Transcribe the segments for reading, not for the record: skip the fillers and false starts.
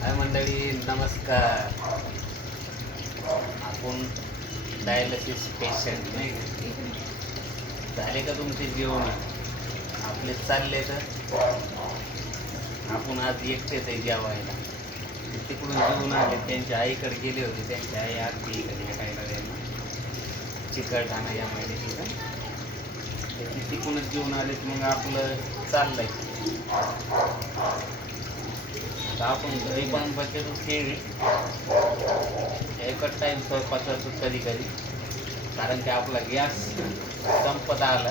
हाय मंडळी, नमस्कार. आपण डायलिसिस पेशंट नाही झाले का तुमचे जेवण? आपले चालले तर आपण आज एकटेच आहे जेवायला. तिकडून जेवून आले, त्यांच्या आईकडे गेले होते. त्यांची आई आरती इकडे खायला द्यायला चिकट आणा या माहिती तिकडूनच जेवून आलेत. मग आपलं चाललंय आपण घरी पण बचत केली एकच टाईम स्वयंपाक करतो कधी कधी, कारण की आपला गॅस संपत आला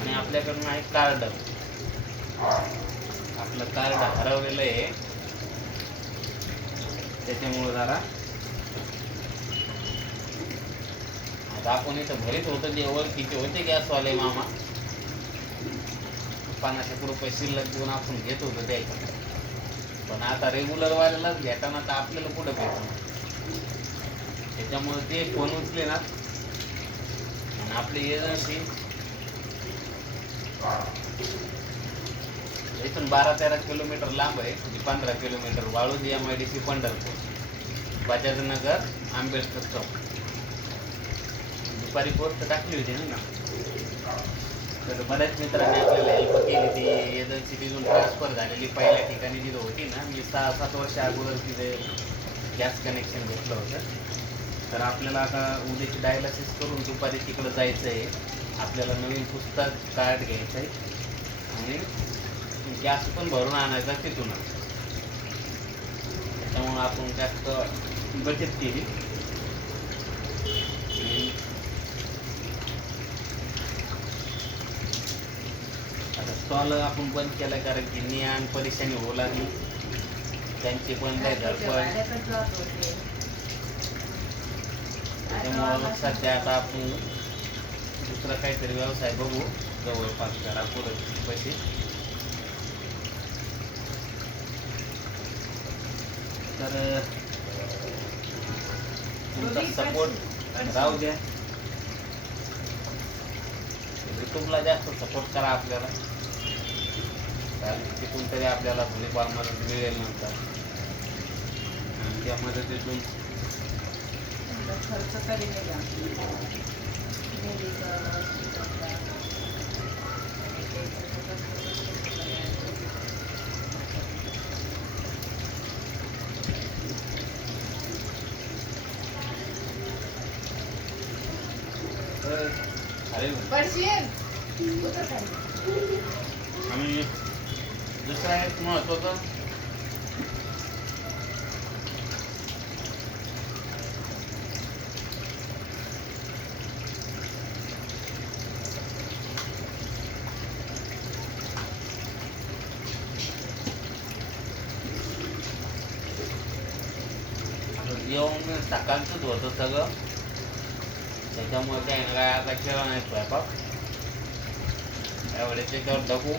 आणि आपल्याकडून आहे कार्ड. आपलं कार्ड हरवलेलं आहे, त्याच्यामुळं जरा आता आपण इथं भरीत होतं जे ओळखीचे होते गॅसवाले मामा, 500 रुपये शिल्लक देऊन आपण घेत होतो द्यायचं. पण आता रेग्युलर वाल्यालाच घेताना तर आपल्याला कुठं भेटणार. त्याच्यामुळे ते फोन उचले ना, आणि आपली एजन्सी इथून 12-13 किलोमीटर लांब आहे. म्हणजे 15 किलोमीटर वाळूज MIDC पंढरपूर, बजाजनगर, आंबेडकर चौक. दुपारी पोस्ट टाकली होती ना, तर बऱ्याच मित्रांनी आपल्याला हेल्प केली. ती एजन्सी तिथून ट्रान्सफर झालेली पहिल्या ठिकाणी जिथं होती ना, मी 6-7 वर्ष अगोदर तिथे गॅस कनेक्शन घेतलं होतं. तर आपल्याला आता उद्याची डायलिसिस करून दुपारी तिकडं जायचं आहे. आपल्याला नवीन पुस्तक कार्ड घ्यायचं आहे आणि गॅस पण भरून आणायचा तिथूनच. त्याच्यामुळं आपण जास्त बचत केली. आता स्टॉल आपण बंद केला कारण की नियान परेशानी होऊ लागली. त्यांची बंद आहे धडपड. त्याच्यामुळं सध्या आता आपण दुसरा काहीतरी व्यवसाय बघू जवळपास करा पुढे पैसे. तर तुमचा सपोर्ट राहू द्या. युट्यूबला जास्त सपोर्ट करा आपल्याला, कारण तिथून तरी आपल्याला थोडीफार मदत मिळेल नंतर. आणि त्या मदतीतून खर्च करेल आणि दुसरा एक महत्त्वाचं, येऊन सकाळचंच होतं सगळं. त्याच्यामुळे काही ना काय आता केला नाही स्वयंपाक त्यावेळेस. त्याच्यावर ढकू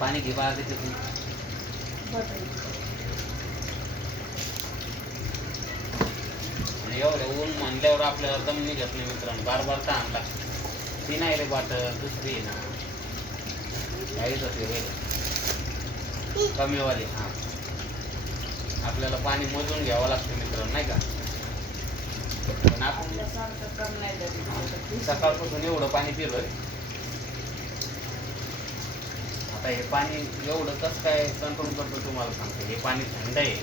पाणी घे बा तिथून. एवढं ऊन म्हणल्यावर आपल्याला दम निघत नाही मित्रांनो. बार तहान लागते. ती नाही रे बॉटल, दुसरी आहे ना काहीच होते कमीवाली. हां, आपल्याला पाणी मोजून घ्यावं लागतं मित्रांनो, नाही का. पण आपण सकाळपासून एवढं पाणी पिलोय. आता हे पाणी एवढं कसं काय कंट्रोल करतो तुम्हाला सांगतो. हे पाणी थंड आहे,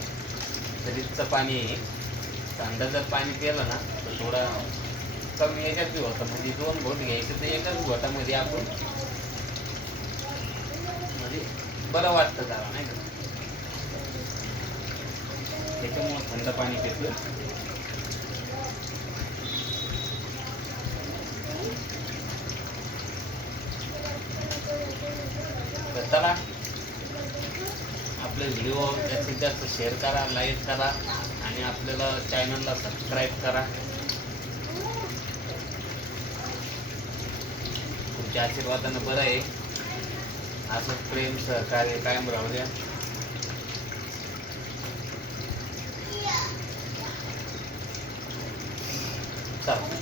फ्रीजचं पाणी आहे. थंड जर पाणी पिलं ना तर थोडं कमी याच्यात बी होतं. म्हणजे 2 घोट घ्यायचं तर एकाच घोटामध्ये आपण म्हणजे बरं वाटतं जरा, नाही का. त्याच्यामुळं थंड पाणी पितो. तर चला, आपले व्हिडिओ जास्तीत जास्त शेअर करा, लाईक करा आणि आपल्याला चॅनलला सबस्क्राईब करा. तुमच्या आशीर्वादानं बरं आहे. असं प्रेम सहकार्य कायम राहू द्या. चला